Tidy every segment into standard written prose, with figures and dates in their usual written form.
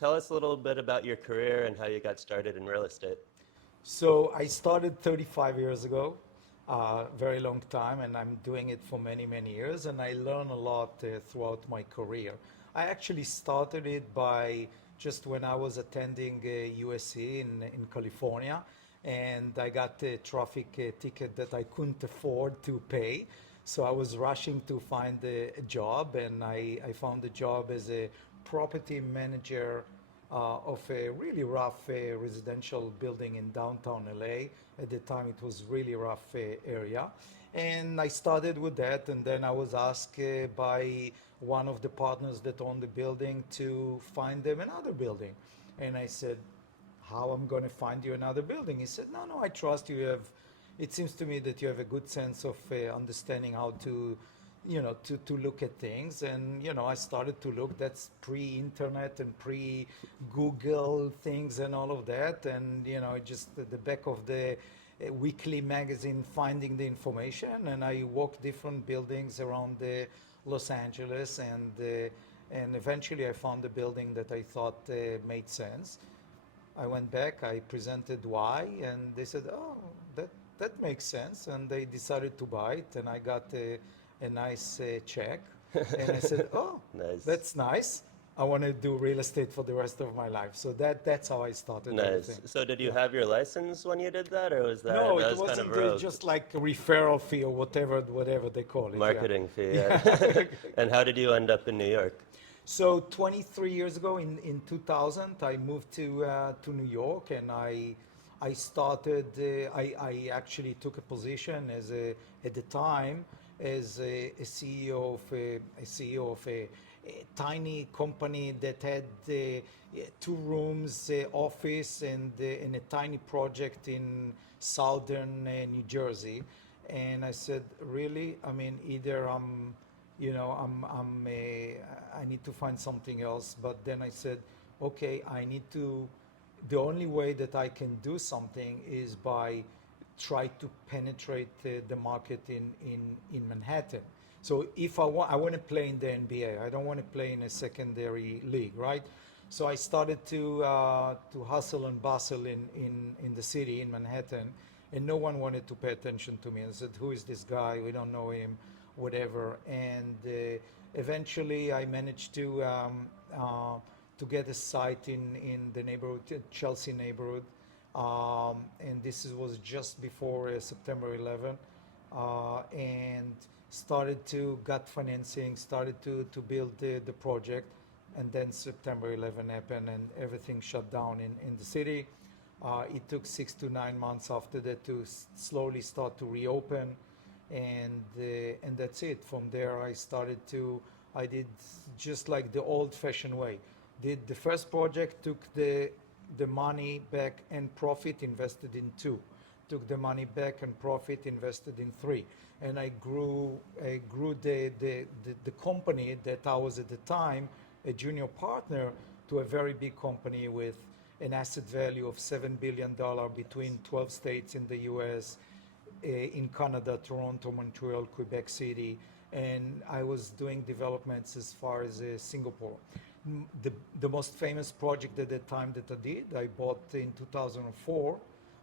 tell us a little bit about your career and how you got started in real estate. So I started 35 years ago, very long time, and I'm doing it for many, many years, and I learned a lot throughout my career. I actually started it by just when I was attending USC in California, and I got a traffic ticket that I couldn't afford to pay. So I was rushing to find a job, and I found a job as a property manager of a really rough residential building in downtown LA. At the time, it was really rough area. And I started with that, and then I was asked by one of the partners that owned the building to find them another building. And I said, how I'm going to find you another building? He said, no, I trust you have, it seems to me that you have a good sense of understanding how to to look at things. And I started to look. That's pre-internet and pre-Google things and all of that, and just at the back of the weekly magazine finding the information. And I walked different buildings around Los Angeles, and eventually I found a building that I thought made sense. I went back, I presented why, and they said, oh, that makes sense, and they decided to buy it, and I got a nice check, and I said, oh, Nice. that's nice. I want to do real estate for the rest of my life. So that's how I started Nice. everything. So did you have your license when you did that, or was that, No, that it was kind of wasn't rogue? just like a referral fee or whatever they call it. yeah. Marketing fee, yeah. And how did you end up in New York? So 23 years ago, in 2000, I moved to New York, and I started. I actually took a position as at the time as a CEO of a tiny company that had 2 rooms, office, and a tiny project in southern New Jersey. And I said, really? I mean, either I need to find something else. But then I said, okay, the only way that I can do something is by try to penetrate the market in Manhattan. So if I want to play in the NBA, I don't want to play in a secondary league, right? So I started to hustle and bustle in the city, in Manhattan, and no one wanted to pay attention to me. I said, who is this guy? We don't know him, whatever. And eventually I managed to get a site in the neighborhood, Chelsea neighborhood. And this was just before September 11, and started to get financing, started to build the project, and then September 11 happened and everything shut down in the city. It took 6 to 9 months after that to slowly start to reopen, and that's it. From there I did just like the old-fashioned way. Did the first project, took the money back and profit, invested in 2. Took the money back and profit, invested in 3. And I grew the company that I was at the time a junior partner to a very big company with an asset value of $7 billion between 12 states in the US, in Canada, Toronto, Montreal, Quebec City, and I was doing developments as far as Singapore. The most famous project at the time that I did, I bought in 2004,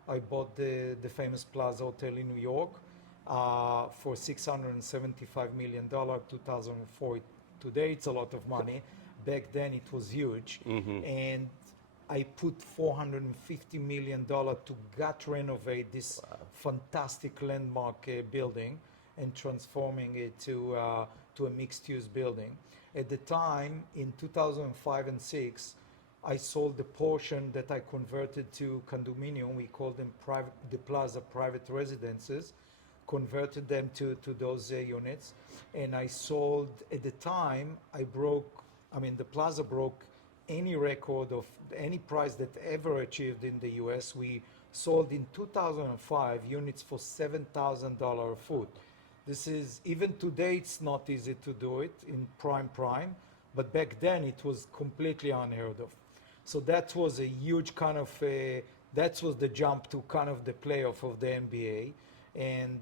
I bought the famous Plaza Hotel in New York for $675 million, 2004. Today it's a lot of money. Back then it was huge. Mm-hmm. And I put $450 million to gut renovate this fantastic landmark building and transforming it to a mixed-use building. At the time, in 2005 and 6, I sold the portion that I converted to condominium. We called them the Plaza private residences, converted them to those units. And I sold, at the time, the Plaza broke any record of any price that ever achieved in the US. We sold in 2005 units for $7,000 a foot. This is, even today, it's not easy to do it in prime, but back then it was completely unheard of. So that was a huge kind of, that was the jump to kind of the playoff of the NBA. And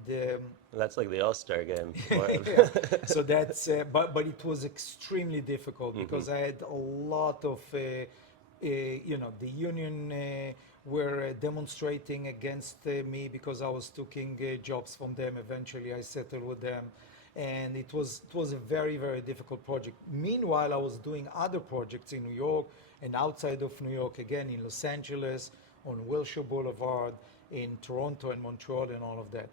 that's like the All-Star game. yeah. So that's, but it was extremely difficult because I had a lot of the union were demonstrating against me because I was taking jobs from them. Eventually, I settled with them, and it was a very, very difficult project. Meanwhile, I was doing other projects in New York and outside of New York, again in Los Angeles, on Wilshire Boulevard, in Toronto and Montreal, and all of that.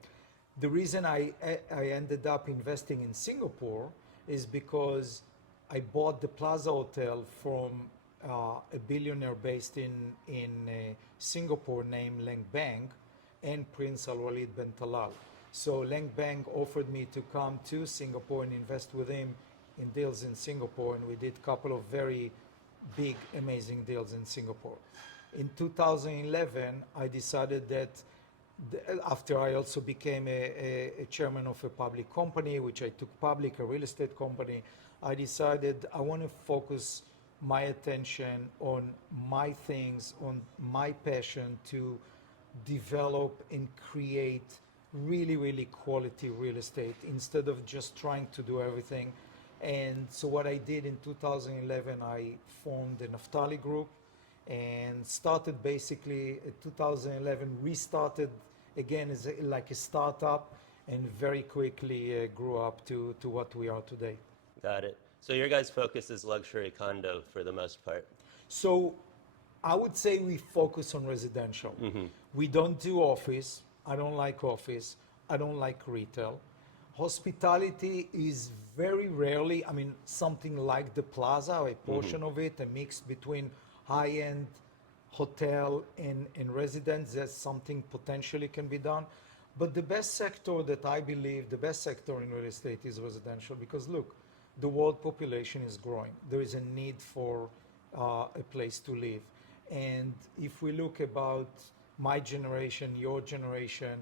The reason I ended up investing in Singapore is because I bought the Plaza Hotel from a billionaire based in Singapore named Leng Bang and Prince Al Walid bin Talal. So Leng Bang offered me to come to Singapore and invest with him in deals in Singapore, and we did a couple of very big, amazing deals in Singapore. In 2011, I decided that after I also became a chairman of a public company, which I took public, a real estate company, I decided I want to focus my attention on my things, on my passion to develop and create really, really quality real estate instead of just trying to do everything. And so what I did in 2011, I formed the Naftali Group and started basically 2011, restarted again as like a startup, and very quickly grew up to what we are today. Got it. So your guys' focus is luxury condo for the most part. So I would say we focus on residential. We don't do office. I don't like office. I don't like retail. Hospitality is very rarely, I mean, something like the Plaza, a portion of it, a mix between high-end hotel and residence. That's something potentially can be done. But the best sector that I believe, the best sector in real estate is residential, because look, the world population is growing. There is a need for a place to live. And if we look about my generation, your generation,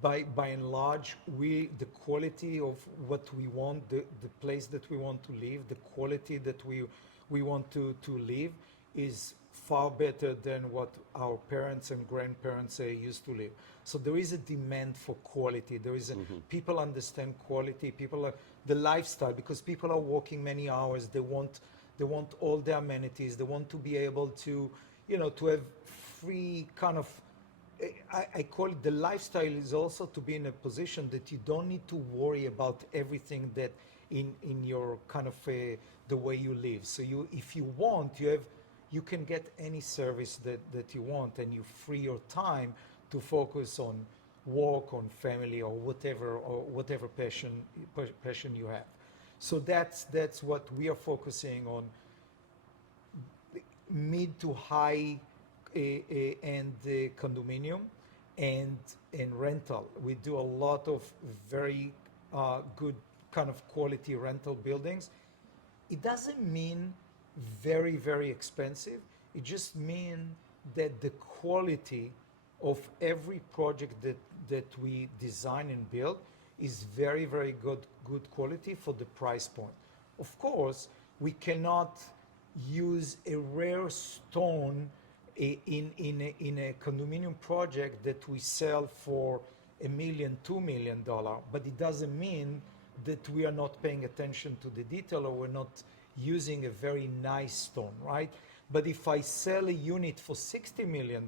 by and large, the quality of what we want, the place that we want to live, the quality that we want to live is far better than what our parents and grandparents used to live. So there is a demand for quality. There is people understand quality. People the lifestyle, because people are working many hours. They want all the amenities. They want to be able to, to have free kind of. I call it, the lifestyle is also to be in a position that you don't need to worry about everything that in your kind of the way you live. So if you want, you can get any service that you want, and you free your time to focus on work, on family, or whatever passion you have. So that's what we are focusing on, mid to high and condominium and rental. We do a lot of very good kind of quality rental buildings. It doesn't mean very, very expensive. It just means that the quality of every project that we design and build is very, very good quality for the price point. Of course, we cannot use a rare stone in a condominium project that we sell for $1 million, $2 million, but it doesn't mean that we are not paying attention to the detail, or we're not using a very nice stone, right? But if I sell a unit for $60 million,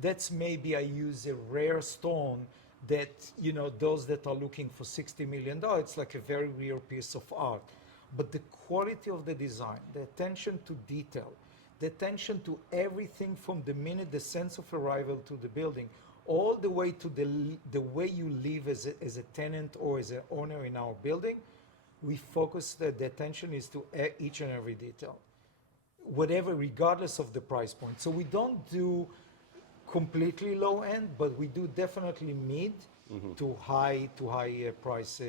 that's maybe I use a rare stone that, those that are looking for $60 million, it's like a very rare piece of art. But the quality of the design, the attention to detail, the attention to everything from the minute the sense of arrival to the building, all the way to the way you live as a tenant or as an owner in our building, we focus the attention is to each and every detail, whatever, regardless of the price point. So we don't do completely low end, but we do definitely mid to high price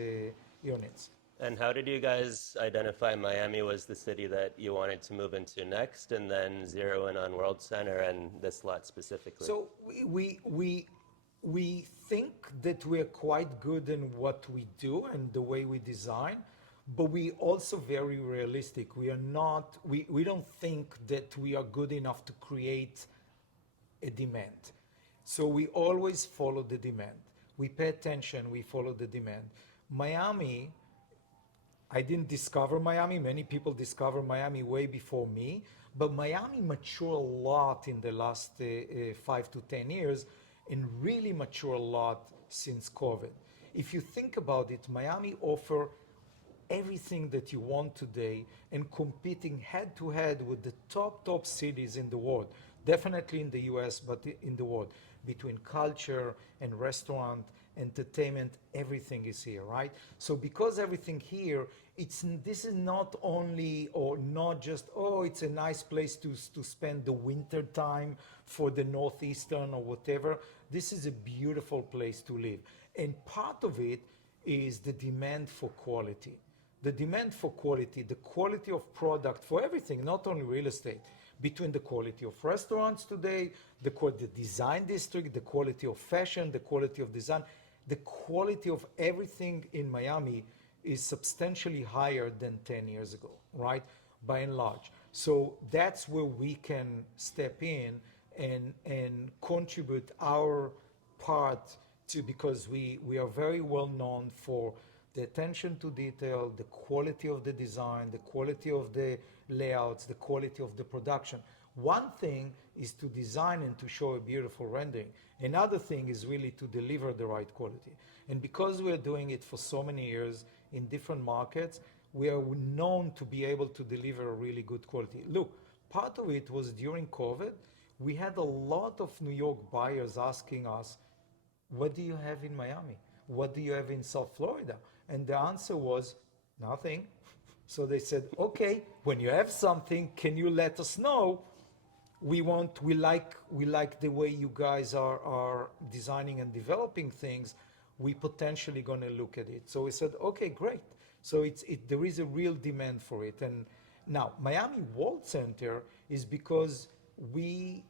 units. And how did you guys identify Miami was the city that you wanted to move into next, and then zero in on Worldcenter and this lot specifically? So we think that we're quite good in what we do and the way we design, but we also very realistic. We don't think that we are good enough to create a demand. So we always follow the demand. We pay attention, we follow the demand. Miami, I didn't discover Miami. Many people discovered Miami way before me, but Miami matured a lot in the last 5 to 10 years and really matured a lot since COVID. If you think about it, Miami offers everything that you want today and competing head to head with the top cities in the world, definitely in the US, but in the world, between culture and restaurant, entertainment, everything is here, right? So because everything here, this is not only or not just, oh, it's a nice place to spend the winter time for the Northeastern or whatever. This is a beautiful place to live. And part of it is the demand for quality. The demand for quality, the quality of product for everything, not only real estate, between the quality of restaurants today, the design district, the quality of fashion, the quality of design, the quality of everything in Miami is substantially higher than 10 years ago, right? By and large. So that's where we can step in and contribute our part to, because we are very well known for the attention to detail, the quality of the design, the quality of the layouts, the quality of the production. One thing is to design and to show a beautiful rendering. Another thing is really to deliver the right quality. And because we are doing it for so many years in different markets, we are known to be able to deliver a really good quality. Look, part of it was during COVID, we had a lot of New York buyers asking us, what do you have in Miami? What do you have in South Florida? And the answer was nothing. So they said, okay, when you have something, can you let us know? We like the way you guys are designing and developing things. We potentially going to look at it. So we said, okay, great. So there is a real demand for it. And now Miami Worldcenter is because we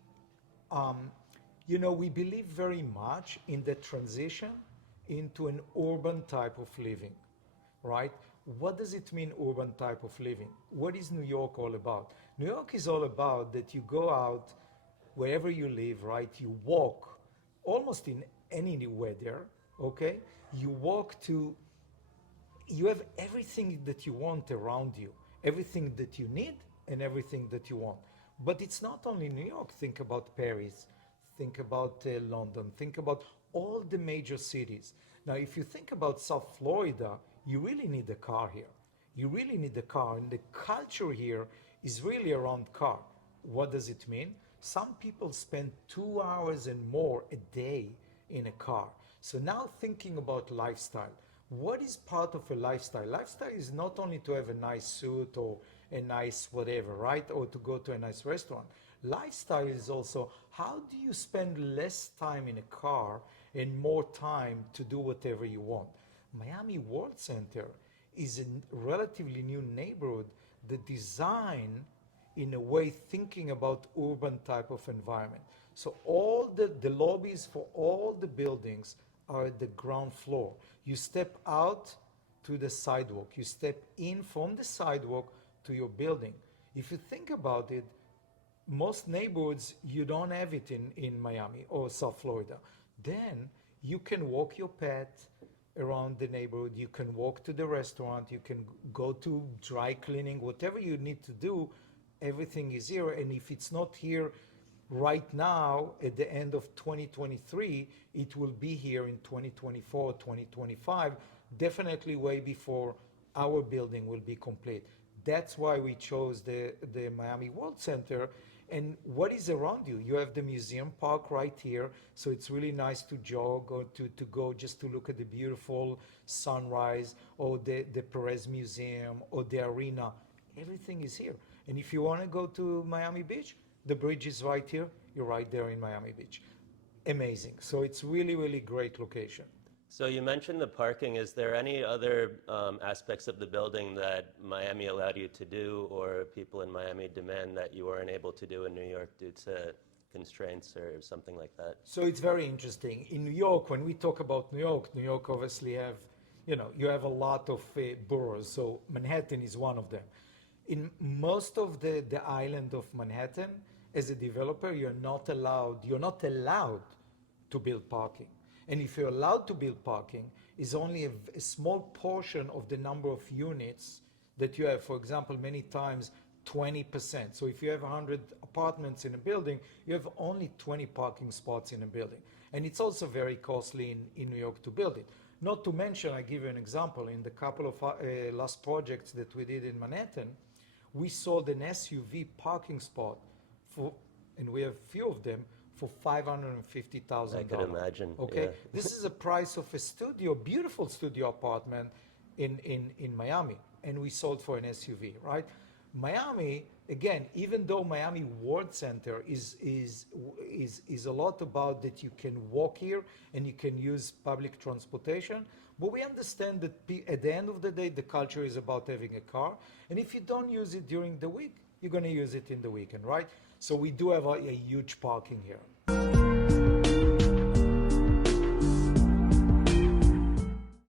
believe very much in the transition into an urban type of living, right? What does it mean, urban type of living? What is New York all about? New York is all about that you go out wherever you live, right? You walk almost in any weather, okay? You have everything that you want around you, everything that you need and everything that you want. But it's not only New York. Think about Paris, think about London, think about all the major cities. Now, if you think about South Florida, you really need a car here. You really need a car, and the culture here is really around car. What does it mean? Some people spend 2 hours and more a day in a car. So now thinking about lifestyle, what is part of a lifestyle? Lifestyle is not only to have a nice suit or a nice whatever, right? Or to go to a nice restaurant. Lifestyle is also how do you spend less time in a car and more time to do whatever you want. Miami Worldcenter is a relatively new neighborhood. The design, in a way, thinking about urban type of environment. So all the lobbies for all the buildings are at the ground floor. You step out to the sidewalk. You step in from the sidewalk to your building. If you think about it, most neighborhoods, you don't have it in Miami or South Florida. Then you can walk your pet around the neighborhood. You can walk to the restaurant. You can go to dry cleaning, whatever you need to do, everything is here. And if it's not here right now, at the end of 2023, it will be here in 2024, 2025, definitely way before our building will be complete. That's why we chose the Miami Worldcenter. And what is around you? You have the museum park right here, so it's really nice to jog or to go just to look at the beautiful sunrise, or the Perez Museum or the arena. Everything is here. And if you want to go to Miami Beach, the bridge is right here. You're right there in Miami Beach. Amazing. So it's really, really great location. So you mentioned the parking. Is there any other aspects of the building that Miami allowed you to do, or people in Miami demand that you weren't able to do in New York due to constraints or something like that? So it's very interesting. In New York, when we talk about New York obviously you have a lot of boroughs. So Manhattan is one of them. In most of the island of Manhattan, as a developer, you're not allowed to build parking. And if you're allowed to build parking, is only a small portion of the number of units that you have. For example, many times 20%. So if you have 100 apartments in a building, you have only 20 parking spots in a building. And it's also very costly in New York to build it. Not to mention, I give you an example, in the couple of last projects that we did in Manhattan, we sold an SUV parking spot for, and we have few of them, for $550,000. I could imagine. Okay, Yeah. this is a price of a studio, beautiful studio apartment in Miami, and we sold for an SUV, right? Miami, again, even though Miami Worldcenter is a lot about that you can walk here and you can use public transportation, but we understand that at the end of the day, the culture is about having a car, and if you don't use it during the week, you're going to use it in the weekend, right? So we do have a huge parking here.